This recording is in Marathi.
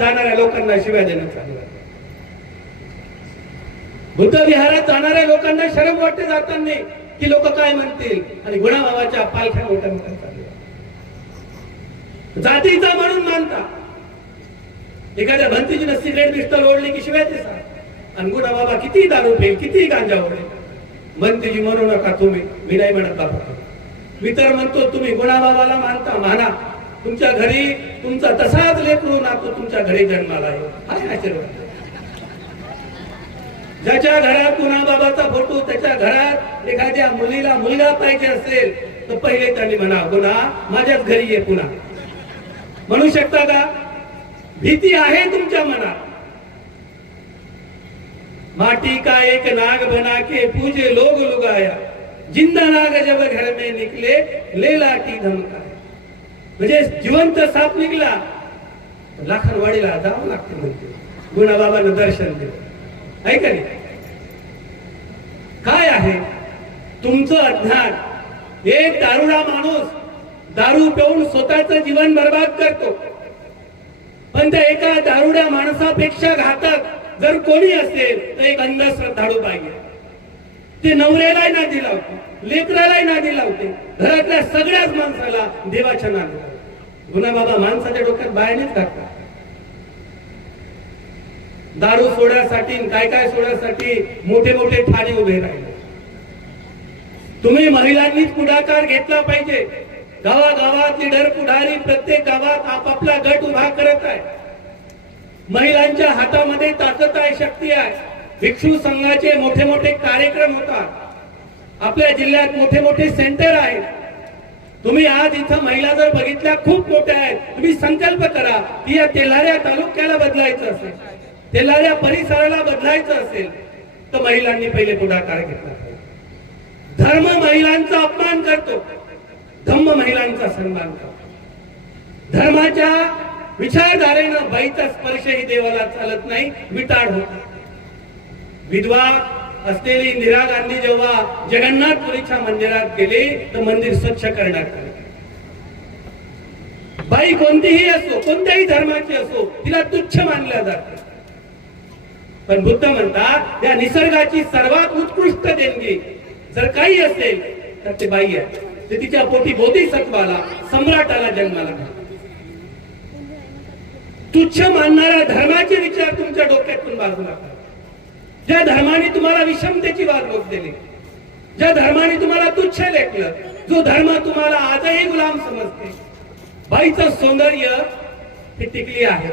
जाणाऱ्या लोकांना शिव्या देणं चालू आहे. बुद्ध विहारात जाणाऱ्या लोकांना शरम वाटते जाताना की लोक काय म्हणतील, आणि गुणाभावाच्या पालख्या मोठ्या मोठ्या चालू आहे. जातीचा म्हणून मानता. एखाद्या भंतीजीने सिगरेट पिस्टल ओढली की शिव्या देसा, आणि गुणाबाबा किती दारू पेल, किती गांजा ओढेल. भंतीजी म्हणू नका तुम्ही, मी नाही म्हणत बाबा. मी तर म्हणतो तुम्ही गुणाबाबाला मानता, माना. तुमच्या घरी तुमचा तसाच लेकरू नातो तुमच्या घरी जन्माला आहे. हाय आशीर्वाद. ज्याच्या घरात गुणाबाबाचा फोटो, त्याच्या घरात एखाद्या मुलीला मुलगा पाहिजे असेल तर पहिले त्यांनी म्हणा, गुणा माझ्याच घरी ये पुन्हा. म्हणू शकता का? भीती आहे तुमच्या मनात. माटी का एक नाग बना के पूजे लोग लुगाया, जिंदा नाग जब घर में निकले ले लाठी धमकाया. म्हणजे जिवंत साप निघला लाखनवाडीला जावं लागते म्हणते. गुणाबाबांना दर्शन दे. ऐका नाही, काय आहे तुमचं अज्ञान. एक दारुडा माणूस दारू पिऊन स्वतःचं जीवन बर्बाद करतो, पण त्या एका दारुड्या माणसापेक्षा घातक जर कोणी असेल तर एक अंधश्रद्धाळू पाहिजे. ते नवऱ्यालाही नादी लावते, लेकरालाही नादी लावते, घरातल्या सगळ्याच माणसाला देवाच्या नादी लावते. गुणाबाबा माणसाच्या डोक्यात बाहेरच टाकतात. दारू सोडण्यासाठी काय काय सोडण्यासाठी मोठे मोठे ठाणे उभे राहिले. तुम्ही महिलांनीच पुढाकार घेतला पाहिजे. गावागावात लीडर पुढारी प्रत्येक गावात आपापला गट उभा करत आहे. महिलांच्या हातामध्ये ताकद आहे, शक्ती आहे. भिक्षू संघाचे मोठे मोठे कार्यक्रम होतात. आपल्या जिल्ह्यात मोठे मोठे सेंटर आहेत. तुम्ही आज इथं महिला जर बघितल्या खूप मोठ्या आहेत. तुम्ही संकल्प करा की या तेलाऱ्या तालुक्याला बदलायचं असेल, तेलाऱ्या परिसराला बदलायचं असेल तर महिलांनी पहिले पुढाकार घेतला. धर्म महिलांचा अपमान करतो, धम्म महिलांचा सन्मान करतो. धर्माच्या विचारधारेनं बाईचा स्पर्शही देवाला चालत नाही, विटाळ होता. विधवा असलेली इंदिरा गांधी जेव्हा जगन्नाथपुरीच्या मंदिरात गेले तर मंदिर स्वच्छ करण्यात आले. बाई कोणतीही असो, कोणत्याही धर्माची असो, तिला तुच्छ मानलं जातं. पण बुद्ध म्हणतात या निसर्गाची सर्वात उत्कृष्ट देणगी जर काही असेल तर ते बाई आहे. ते तिच्या पोटी बोधिसत्वाला, सम्राटाला जन्माला. तुच्छ मानणारा धर्माचे विचार तुमच्या डोक्यातून बाजूला. ज्या धर्माने तुम्हाला विषमतेची वागणूक दिली, ज्या धर्माने तुम्हाला तुच्छ लेखलं, जो धर्म तुम्हाला आजही गुलाम समजते, बाईचं सौंदर्य हे टिकली आहे.